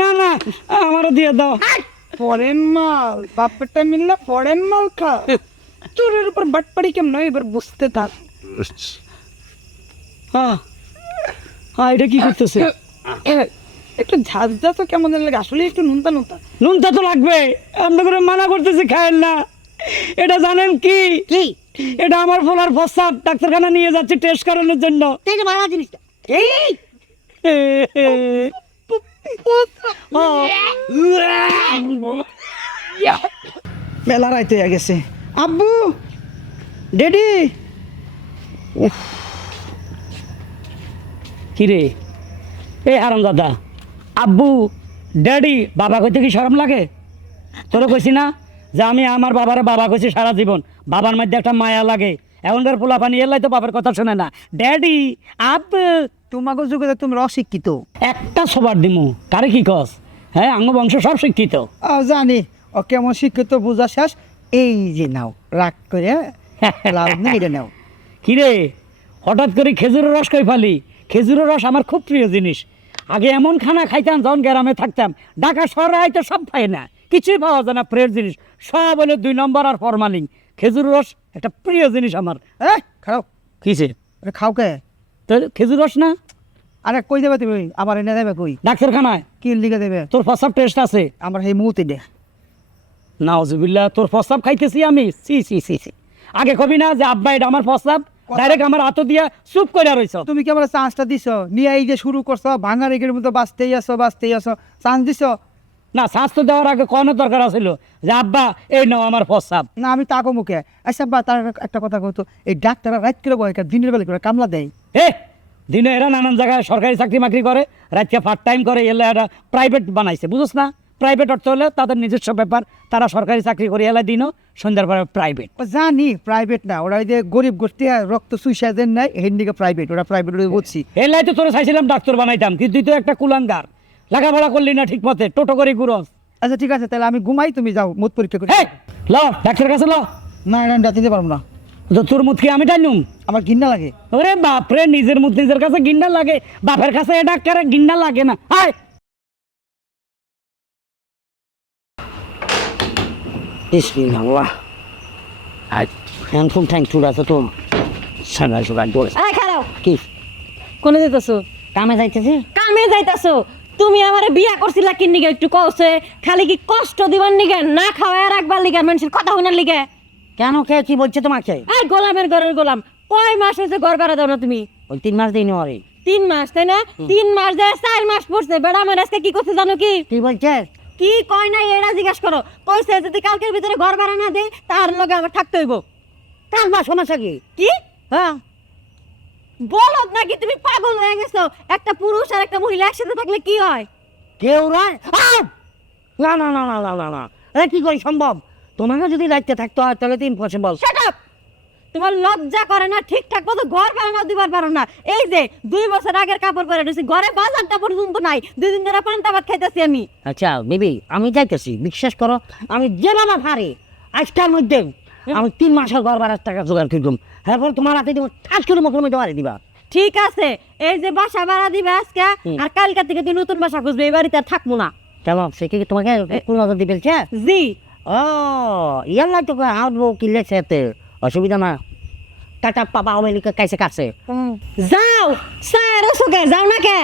না না আমারও দিয়ে দাও। ফরেন মাল বাপটা মিললে ফরেন মাল খা চোরের উপর বাটপাড়ি কেমন এবার বুঝতে থাক। হ্যাঁ হ্যাঁ এটা কি করতেছে? একটু ঝাঁজ তো কেমন লাগে আসলে একটু নুনতা নুনতা নুনটা তো লাগবে, আমরা করে মানা করতেছি খায়েন না। এটা জানেন কি? কি এটা আমার ফোলার প্রস্তাব, ডাক্তারখানা নিয়ে যাচ্ছে টেস্ট করানোর জন্য। তাই না মারা জিনিসটা এই মেলা রাইতে হয়ে গেছে। আব্বু ডেডি কিরে এ আরাম দাদা, আব্বু ড্যাডি বাবা কইতে কি শরম লাগে? তোরা কইছি না যে আমি আমার বাবারে বাবা কইছি সারা জীবন, বাবার মধ্যে একটা মায়া লাগে। এখনকার পোলা পানি এলাই তো বাবার কথা শোনে না। ড্যাডি আব্বু তোমাকে যুগে তুমি অশিক্ষিত। একটা সবার দিমু কারে কি কস? হ্যাঁ আঙ্গ বংশ সব শিক্ষিত। জানি ও কেমন শিক্ষিত বোঝা শেষ। এই যে নাও রাগ করে লাভ নেই, এটা নাও। কিরে হঠাৎ করে খেজুরের রস কই ফালি? খেজুরের রস আমার খুব প্রিয় জিনিস। আগে এমন খানা খাইতাম যখন গ্রামে থাকতাম, ঢাকা শহরে হয়তো সব পাই না, কিছুই পাওয়া যায় না প্রিয় জিনিস, সব হলো 2 নম্বর আর ফরমালিন। খেজুর রস একটা প্রিয় জিনিস আমার। খাও কিসে? খাও কে? তো খেজুর রস না? আরে কই দেবে তুমি? আবার এনে দেবে কই? ডাক্তারখানায়। কি লিখে দেবে? তোর প্রস্রাব টেস্ট আছে? আমার সেই মুহূর্তে দে। নাউজুবিল্লাহ, তোর প্রস্রাব খাইতেছি আমি? সি সি সি সি। আগে কবি না যে আব্বা এটা আমার প্রস্রাব, ডাইরেক্ট আমার হাত দিয়া চুপ করে রইছ। তুমি কি আমার চান্সটা দিছো? নিয়ে এই যে শুরু করছো ভাঙা রেগের মতো বাঁচতেই আসো চান্স দিছো না? স্বাস্থ্য দেওয়ার আগে কোনো দরকার আছিল যে আব্বা এই নাও আমার প্রস্রাব? না? আমি তাকো মুখে। আচ্ছা বা তার একটা কথা কতো, এই ডাক্তাররা রাত করে বয় দিনের বেলা করে কামলা দেয়। দিনে এরা নানান জায়গায় সরকারি চাকরি মাকরি করে, রাতকে পার্ট টাইম করে, এলা এরা প্রাইভেট বানাইছে, বুঝছ না? প্রাইভেট অর্থ হলে তাদের নিজস্ব ব্যাপার, তারা সরকারি চাকরি করে এলা দিনও সন্ধ্যার পরে প্রাইভেট। জানি প্রাইভেট না, ওরা ওই যে গরিব গোষ্ঠী রক্ত সুইসাইডের নাই হেন্ডিকে প্রাইভেট, ওরা প্রাইভেট বুঝছি। এলাই তো তোরা চাইছিলাম ডাক্তার বানাইতাম, কিন্তু তুই তো একটা কুলাঙ্গার, লেখাপড়া করলি না ঠিক মতে, টোটো করে ঘুরস। আচ্ছা ঠিক আছে, তাহলে আমি ঘুমাই, তুমি যাও মুখ পরীক্ষা করে। ল ডাক্তারের কাছে ল। না না দিতে পারবো না, তো তোর মুখ কি আমি টানুম? আমার ঘৃণা লাগে। ওরে বাপরে, নিজের মুখ নিজের কাছে গিন্ডা লাগে, বাপের কাছে এ ডাক্তারে গিন্ডা লাগে না? আয় বিসমিল্লাহ। আজ খুব ঠ্যাং চুর আছে তো, সারা সকাল দৌড়ে। খারাও কি কোনে যাইতাছো? কামে যাইতেছি। কামে যাইতাছো? তুমি আমারে বিয়া করছিলা কি নিগে একটু কওছে? খালি কি কষ্ট দিবার নিগে, না খাওয়া রাখবার লিগে, মানুষের কথা হইনার লিগে? কেন কে কি বলছে তোমাকে? আর গোলামের ঘরের গোলাম। কয় মাস হয়েছে ঘর ভাড়া দাও না তুমি? ওই 3 মাস দিই নেওয়ারে। 3 মাস তাই না? 3 মাস দেয় 4 মাস পড়ছে। বেড়া আমার আজকে কি করছে জানো কি? কি বলছে? কি কয় নাই এরা জিজ্ঞাসা করো। কইছে যদি কালকের ভিতরে ঘর ভাড়া না দেয় তার লগে আমার থাকতে হইব। 4 মাস সমস্যা কি? কি হ্যাঁ বলত নাকি? তুমি পাগল হয়ে গেছো? একটা পুরুষ আর একটা মহিলা একসাথে থাকলে কি হয়? কেউ নয়। না না না না না না না, এটা কি করে সম্ভব? তোমাকে যদি দায়িত্বে থাকতে হয় তাহলে তো ইম্পসিবল। Shut up! তোমার লজ্জা করে না? ঠিকঠাক মতো ঘর ভাড়া দিবার পারো না। এই যে 2 বছর আগের কাপড় পরে রয়েছি, ঘরে বাজারটা পর্যন্ত নাই। 2 দিন ধরে পান্তা ভাত খাইতেছি আমি। আচ্ছা বেবি, আমি যাইতেছি, বিশ্বাস করো আমি যেভাবে পারি আজকের মধ্যে আমি 3 মাসের ঘর ভাড়ার টাকা জোগাড় করে দিলাম। এরপর তোমার হাতে দিব, ঠাস করে মতো তোমারে দিবা। ঠিক আছে, এই যে বাসা ভাড়া দিবে আজকে, আর কালকা থেকে তুই নতুন বাসা খুঁজবে, এই বাড়িতে আর থাকবো না। কেন সে কি তোমাকে কোন নজর দিবে? জি। ও ইয়াল্লা তো আমার বউ কিনলে সেতে অসুবিধা না। টাটা পাপা আমেরিকা কাছে কাছে। যাও স্যার ওকে যাও না কে?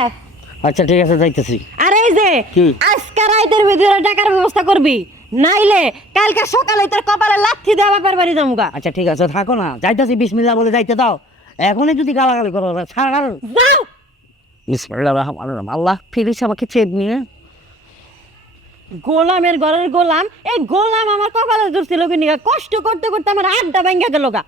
আচ্ছা ঠিক আছে যাইতেছি। আর এই যে কি? আজকে রাতের ভিতরে টাকার ব্যবস্থা করবি, নাইলে কালকে সকালে তোর কপালে লাথি দেওয়া বাপের বাড়ি যামুগা। আচ্ছা ঠিক আছে থাকো না, যাইতেছি, বিসমিল্লাহ বলে যাইতে দাও। এখনই যদি গালাগালি করো ছাড়। যাও। বিসমিল্লাহির রহমানির রহিম। আল্লাহ ফিরিস আমাকে চেদ নিয়ে। গোলামের ঘরের গোলাম, এই গোলাম আমার কপালে ধরছিল কি নিগা? কষ্ট করতে করতে আমার আড্ডা ভেঙে গেল গা।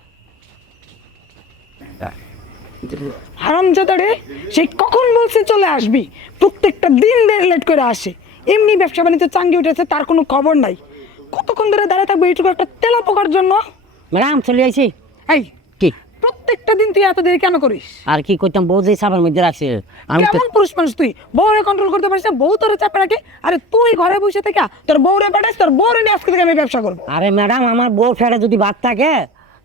হারামজাদা রে, সেই কখন বলছে চলে আসবি, প্রত্যেকটা দিন লেট করে আসে। এমনি ব্যবসা বাণিজ্য চাঙ্গি উঠেছে, তার কোনো খবর নাই। কতক্ষণ ধরে দাঁড়িয়ে থাকবো এইটুকু একটা তেলা পোকার জন্য? ম্যাডাম চলে আইছি। এই কি প্রত্যেকটা দিন তুই এত দেরি কেন করিস? আর কি করতাম, বউ যে চাপের মধ্যে রাখছে আমি তো। কেমন পুরুষ মানুষ তুই? বউরে কন্ট্রোল করতে পারিস না, বউ তোরে চাপে রাখে। আরে তুই ঘরে বসে থেকে তোর বউরে পাঠাস, তোর বউরে নিয়ে আজকে থেকে আমি ব্যবসা করবো। আরে ম্যাডাম, আমার বউ ফেটে যদি ভাত থাকে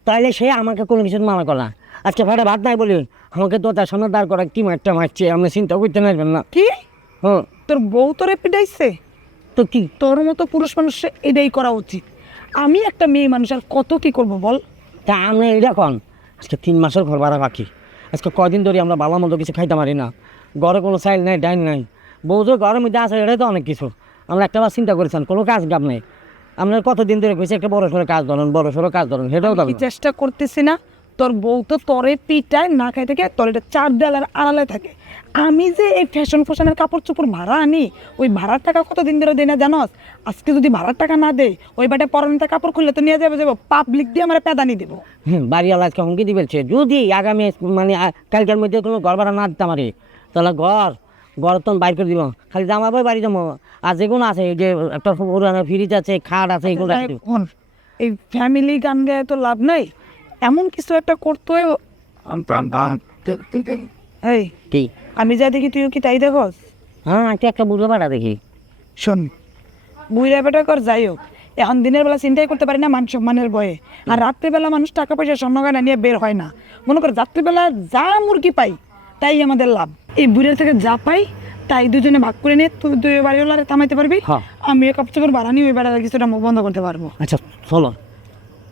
তাহলে সে আমাকে কোনো কিছু মানা করে না। আজকে ফেটে ভাত নাই বলি আমাকে তো তার সামনে দাঁড় করা কি মারটা মারছে, আপনি চিন্তা করতে পারবেন না। কি? হ্যাঁ তোর বউ তোরে পিটাইছে? তো কি তোর মতো পুরুষ মানুষের এটাই করা উচিত। আমি একটা মেয়ে মানুষ আর কত কি করব বল। তা আমরা এটা কন আজকে 3 মাসের ঘর ভাড়া বাকি। আজকে কয়দিন ধরে আমরা ভালো মতো কিছু খাইতে পারি না, ঘরে কোনো চাইল নাই, ডাইন নাই, বউ যে ঘরের মধ্যে আছে এটাই তো অনেক কিছু। আমরা একটা বার চিন্তা করেছেন কোনো কাজ গাব নেই। আপনার কতদিন ধরে কইছে একটা বড় সড়ো কাজ ধরেন, বড় সড়ো কাজ ধরেন, সেটাও কি তো চেষ্টা করতেছি না? তোর বউ তো তরে পিটায় না খাই থেকে তোর এটা 4 দেয়ালের আড়ালে থাকে। আমি যে এই ফ্যাশনের কাপড় চোপড় ভাড়া আনি, ওই ভাড়ার টাকা কতদিন ধরে দেয় না জানোস? আজকে যদি ভাড়ার টাকা না দেয় ওই বাটে পরনিতে কাপড় খুললে তো নিয়ে যাবো পাবলিক দিয়ে আমার পেদানি দেবো। বাড়িওয়ালা আজকে হুমকি দিবেছে যদি আগামী মানে কালকের মধ্যে কোনো ঘর ভাড়া না দিতে পারি তাহলে ঘর তো বাইর করে দিব, খালি জামাবো বাড়ি যাবো। আর যেগুলো আছে এই যে একটা ফ্রিজ আছে, খাট আছে, এগুলো রাখি দিব। এখন এই ফ্যামিলি গান গায়ে তো লাভ নাই, এমন কিছু একটা করতে হয়। এই কি আমি যা দেখি তুইও কি তাই দেখস? হ্যাঁ একটা বুড়ো ভাড়া দেখি। শোন, বুইরা বেটা কর যাই হোক, এখন দিনের বেলা চিন্তাই করতে পারি না মান সম্মানের ভয়ে। আর রাত্রিবেলা মানুষ টাকা পয়সা স্বর্ণগানা নিয়ে বের হয় না। মনে কর রাত্রিবেলা যা মুরগি পাই তাই আমাদের লাভ। এই বুড়ের থেকে যা পাই তাই দুজনে ভাগ করে নিয়ে তুই দুই বাড়িওয়ালারে থামাইতে পারবি, হ্যাঁ। আমি এক কাপ চোখের ভাড়া নিয়ে ওই বেড়ার কিছুটা মুখ বন্ধ করতে পারবো। আচ্ছা চলো।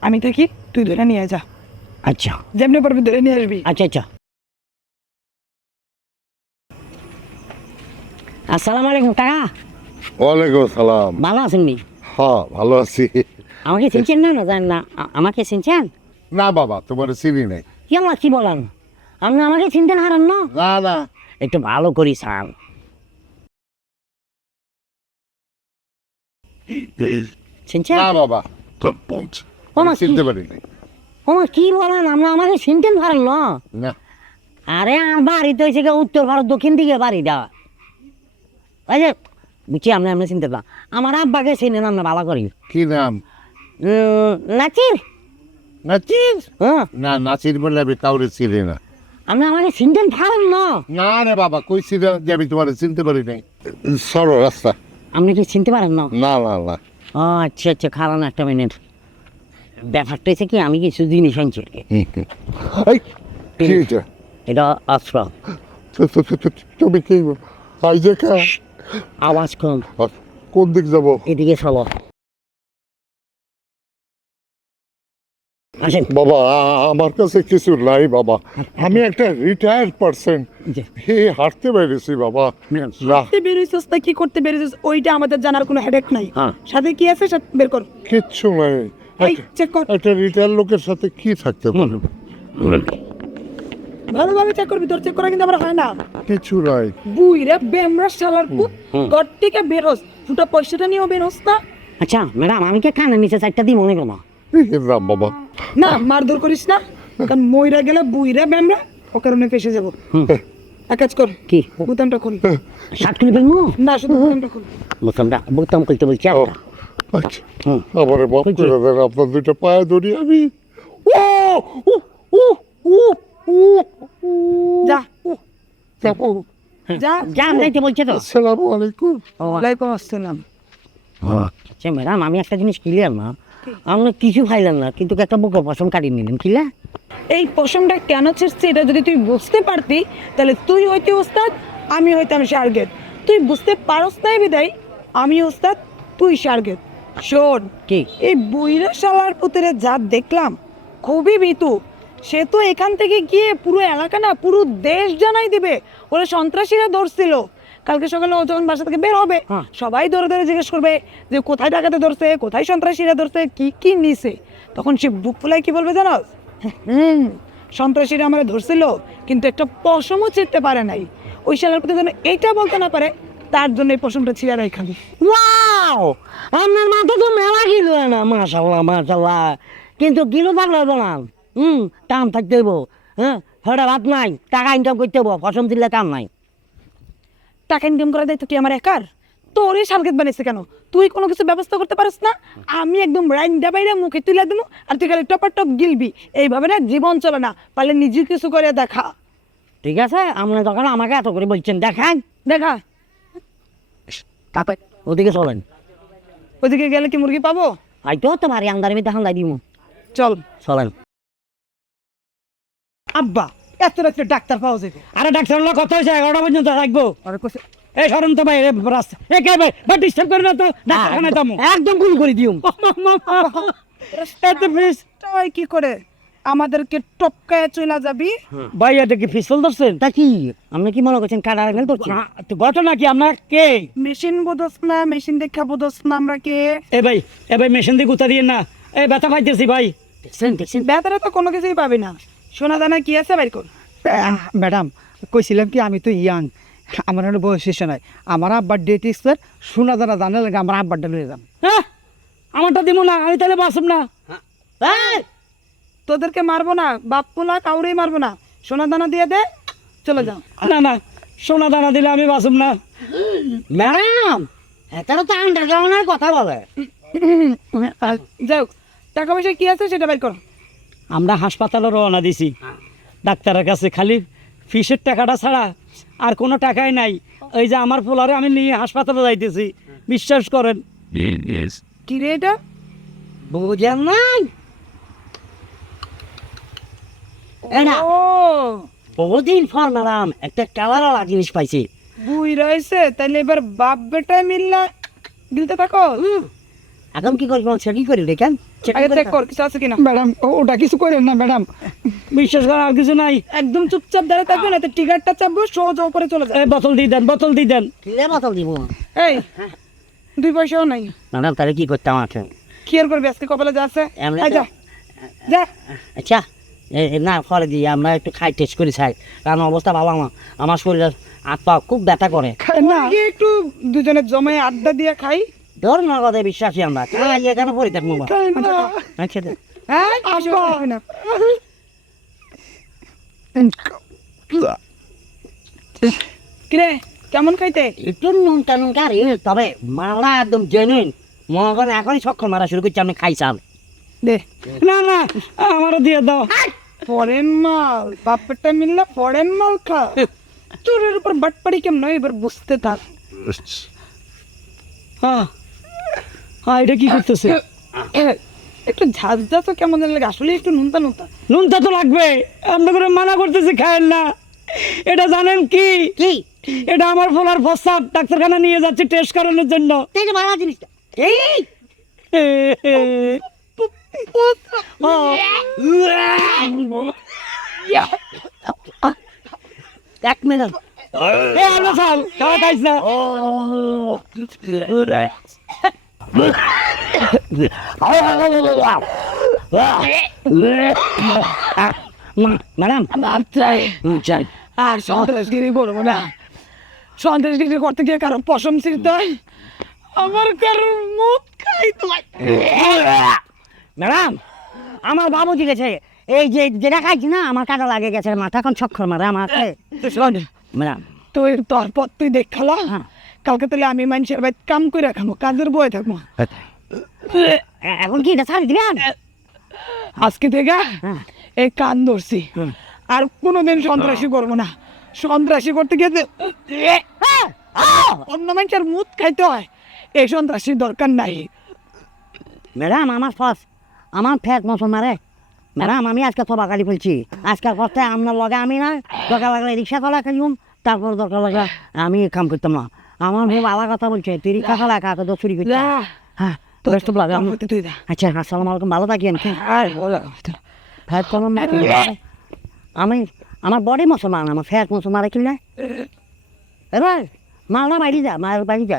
আমি থাকি, তুই ধরে নিয়ে যা, আচ্ছা যেমনি পারবি ধরে নিয়ে আসবি। আচ্ছা আচ্ছা। আসসালামু আলাইকুম কাকা। ওয়ালাইকুম আসসালাম। ভালো আছেন নি? হ্যাঁ ভালো আছি। আমাকে চিনছেন না? না জানেন না আমাকে চিনছেন? না বাবা, তোমার চিনি নাই। কি আমার কি বলেন, আপনি আমাকে চিনতেন হারান না? না না, একটু ভালো করি স্যার। চিনছেন? না বাবা, ওমা চিনতে পারি নাই। ওমা কি বলেন, আমরা আমাকে চিনতেন হারান না? না, আরে আমার বাড়ি তো হয়েছে উত্তর ভারত দক্ষিণ দিকে বাড়ি দেওয়া। ওই যে বুঝছি আমরা আমরা চিনতে পারলাম। আমার আব্বাকে চিনেন আমরা ভালো করি। কি নাম? নাচির। নাচির? হ্যাঁ না, নাচির বলে আমি কাউরে চিনি না। আপনি আমাকে চিনতেন হারান না? না রে বাবা, কই চিনি যে আমি তোমার চিনতে পারি নাই। সরো রাস্তা। আপনি কি চিনতে পারেন না? না না না। ও আচ্ছা আচ্ছা, খারান একটা মিনিট। ব্যাপারটা হচ্ছে কি, আমি কিছু জিনিস আনছি আর কি। এই, কি এটা? এটা অস্ত্র। তুমি কি আই দেখা? আওয়াজ কম, কোন দিক যাবো? এদিকে চলো। আসেন। বাবা, আমার কাছে কিছু নাই বাবা, আমি একটা রিটায়ার্ড পারসন। জি। হাঁটতে পেরেছি বাবা। না, তুই বেরোইছিস তা কি করতে বেরোইছিস ওইটা আমাদের জানার কোনো হেডেক নাই। হ্যাঁ। সাথে কি আছে সাথে বের কর। কিচ্ছু নাই। এই চেক কর, একটা রিটায়ার লোকের সাথে কি থাকতে পারে? ভালোভাবে চেক করবি, তোর চেক করা কিন্তু আমার হয় না। কিছু নাই। বুইরা বেমরা শালার পুত, ঘর থেকে বেরোস, দুটো পয়সাটা নিয়েও বেরোস না। আচ্ছা ম্যাডাম, আমি কি কানে নিচে 4টা দিই মনে করো? না বাবা, না মারধর করিস না, কারণ মইরা গেলে বুইরা বেমরা ও কারণে ফেসে যাবো। এক কাজ কর, কি বুতামটা খুল। শার্ট খুলে ফেলবো? না শুধু বুতামটা খুল। বোতাম খুলতে বলছি একটা। আচ্ছা, আমার বাপ করে দেন, আপনার দুইটা পায়ে ধরি আমি। ও ও ও ও ও যা যাবো। যা জান যাইতে বলছে তো। আসসালামু আলাইকুম। ওয়ালাইকুম আসসালাম। আচ্ছা ম্যাডাম, আমি একটা জিনিস ক্লিয়ার না, আপনি কিছু খাইলেন না কিন্তু একটা বুকে পছন্দ কাটিয়ে নিলেন কিলা? এই পশমটা কেন ছিঁড়ছে এটা যদি তুই বুঝতে পারতি তাহলে তুই হইতে ওস্তাদ, আমি হইতাম শার্গেট। তুই বুঝতে পারস নাই বিদায় আমি ওস্তাদ, তুই শার্গেট। শোন, কি? এই বুইরা শালার পুতের জাত দেখলাম খুবই ভীতু। সে তো এখান থেকে গিয়ে পুরো এলাকা না পুরো দেশ জানাই দিবে ওরা সন্ত্রাসীরা ধরছিল। কালকে সকালে ও যখন বাসা থেকে বের হবে হ্যাঁ। সবাই ধরে ধরে জিজ্ঞেস করবে যে কোথায় ডাকাতে ধরছে, কোথায় সন্ত্রাসীরা ধরছে, কি কি নিছে। তখন সে বুক ফুলাই কি বলবে জানো? সন্ত্রাসীরা আমরা ধরছিল কিন্তু একটা পশমও ছিঁড়তে পারে নাই। ওই শালার প্রতি যেন এইটা বলতে না পারে তার জন্য এই পশমটা ছিঁড়ে রাখাবি। ওয়াও, আপনার মাথা তো মেলা গিলো না, মাশাল্লাহ মাশাল্লাহ। কিন্তু গিলো পাগলা হইব না, টান থাকতে হইব। হ্যাঁ, হেটা ভাত নাই, টাকা ইনকাম করতে হইব, ফসম দিলে কাম নাই। টাকা ইনকাম করা দায়িত্ব কি আমার একার? তোরই সালকেত বানিয়েছে কেন? তুই কোনো কিছু ব্যবস্থা করতে পারিস না? আমি একদম রাইন্ডা বাইরে মুখে তুলে দেবো আর তুই খালি টপার টপ গিলবি। এইভাবে না জীবন চলে না, পারলে নিজে কিছু করে দেখা। ঠিক আছে, আপনি যখন আমাকে এত করে বলছেন দেখান, দেখা তারপর ওদিকে চলেন। ওদিকে গেলে কি মুরগি পাবো? আইতো তো ভারী আন্দার মধ্যে হান্দাই দিব। চল। চলেন। আব্বা এত রাত্রে ডাক্তার পাওয়া যাবে? আরে ডাক্তার কথা হয়েছে 11টা পর্যন্ত থাকবো। আরে কইছে এই সরেন তো ভাই রাস্তা এ কে ভাই বা ডিস্টার্ব করে না তো ডাক্তারখানায় যাবো একদম গুলি করে দিও এত ফিস তাই কি করে আমাদেরকে টপকায় চলে যাবি? ভাই এটা কি ফিসল ধরছেন তা কি আপনি কি মনে করছেন কাটা আঙুল ধরছেন? তো ঘটনা কি আপনার কে মেশিন বোধস না, মেশিন দেখা বোধস না, আমরা কে? এ ভাই মেশিন দিয়ে গুতা দিয়ে না এই ব্যথা পাইতেছি ভাই দেখছেন বেতারে তো কোনো কিছুই পাবি না। সোনা দানা কি আছে বাইর কর। ম্যাডাম কইছিলাম কি আমি তো ইয়াং, আমার হলো বয়স শেষ নাই, আমার আব্বার ডেট এক্সপায়ার, শোনা দানা জানা লাগে আমার আব্বারটা লয়ে যান। হ্যাঁ আমারটা দিব না আমি তাহলে বাসব না তোদেরকে মারবো না, বাপ পোলা কাউরেই মারবো না, সোনা দানা দিয়ে দে, চলে যাও। না সোনা দানা দিলে আমি বাসব না ম্যাডাম তারা তো আন্ডারগ্রাউন্ডের কথা বলে। যাও, টাকা পয়সা কি আছে সেটা বাইর করো। আমরা হাসপাতালে রওনা দিছি ডাক্তারের কাছে, খালি ফিসের টাকাটা ছাড়া আর কোনো টাকাই নাই। ওই যে আমার পোলারে আমি নিয়ে হাসপাতালে যাইতেছি, বিশ্বাস করেন। কি রে এটা? বুঝেন নাই এটা ও বহুদিন পর ম্যাডাম একটা কালারওয়ালা জিনিস পাইছি। বুই রয়েছে, তাহলে এবার বাপ বেটা মিল্লা দিতে থাকো। এখন কি করি চেকিং করি দেখেন আগে চেক কর কিছু আছে কিনা। ম্যাডাম ওটা কিছু করেন না ম্যাডাম, বিশ্বাস করেন আর কিছু নাই। একদম চুপচাপ দাঁড়িয়ে থাকবে না তো টিকারটা চাপবো, সোজা উপরে চলে যায়। এই বোতল দিয়ে দেন কিনে বোতল দিব এই 2 পয়সাও নাই, ম্যাডাম তাহলে কি করতাম আছে কি আর করবি? আজকে কপালে যা আছে এমনি আয় যা যা। আচ্ছা না পরে দিয়ে আমরা একটু খাই টেস্ট করি খাই, কারণ অবস্থা ভালো না, আমার শরীরে হাত পা খুব ব্যথা করে। না গিয়ে একটু দুজনে জমে আড্ডা দিয়ে খাই। ধর না কথা বিশ্বাসী আমরা এখানে পড়ে থাকবো আচ্ছা হ্যাঁ আসবো না। কিরে কেমন খাইতে? একটু নুনটা নুনকারি, তবে মারা একদম জেনুইন মনে করেন এখনই সক্ষম মারা শুরু করছি, আপনি খাইছান। দে না আমারও দিয়ে দাও। ফরেন মাল, বাপটা মিললে ফরেন মাল খা। চোরের উপর বাটপাড়ি কেমন এবার বুঝতে থাক। হ্যাঁ এটা কি করতেছে? একটু ঝাঁজ যা তো কেমন যেন লাগে, আসলে একটু নুনতা নুনতা। নুনটা তো লাগবে, আমরা করে মানা করতেছি খায়েন না। এটা জানেন কি কি এটা আমার ফোলার প্রস্তাব, ডাক্তারখানা নিয়ে যাচ্ছে টেস্ট করানোর জন্য। এই যে মারা জিনিসটা এই এক মিনিট খাওয়া খাইস না। ম্যাডাম আর সন্ত্রাসগিরি বলবো না, সন্ত্রাসগিরি করতে গিয়ে কারো পশম ছিঁড়তে হয়, আমার কারোর মুখ খাইতে হয়। ম্যাডাম আমার বাবু গেছে এই যে যেটা খাইছি না আমার কাটা লাগে গেছে, মাথা এখন ছক্কর মারে আমাকে। ম্যাডাম তুই তোর পর তুই দেখ খালা, কালকে তাহলে আমি মানুষের বাড়ি কাম করে খাবো, কাজের বয়ে থাকবো। এখন কি এটা ছাড়ি দিলেন? আজকে থেকে এই কান ধরছি, আর কোনোদিন সন্ত্রাসী করবো না। সন্ত্রাসী করতে গেছে অন্য মানুষের মুখ খাইতে হয়, এই সন্ত্রাসীর দরকার নাই। ম্যাডাম আমার ফ্যাট মশন মারে ম্যাডাম, আমি আজকে সবা গাড়ি ফেলছি, আজকাল করতে আপনার লগে আমি না, দরকার লাগলে রিক্সা চালা খাইম, তারপর দরকার লাগলে আমি কাম করতাম না। আমার ভাই ভালো কথা বলছে, তুই রিক্সা চালা কাকে তো চুরি করছি। হ্যাঁ তো বেশ তো লাগে। তুই যা। আচ্ছা আসসালামু আলাইকুম, ভালো থাকি। ফ্যাট কোনো আমি আমার বডি মুসলমান, আমার ফ্যাট মুসলমান মারে কিনা এবার মালটা বাড়ি যা, মায়ের বাড়ি যা।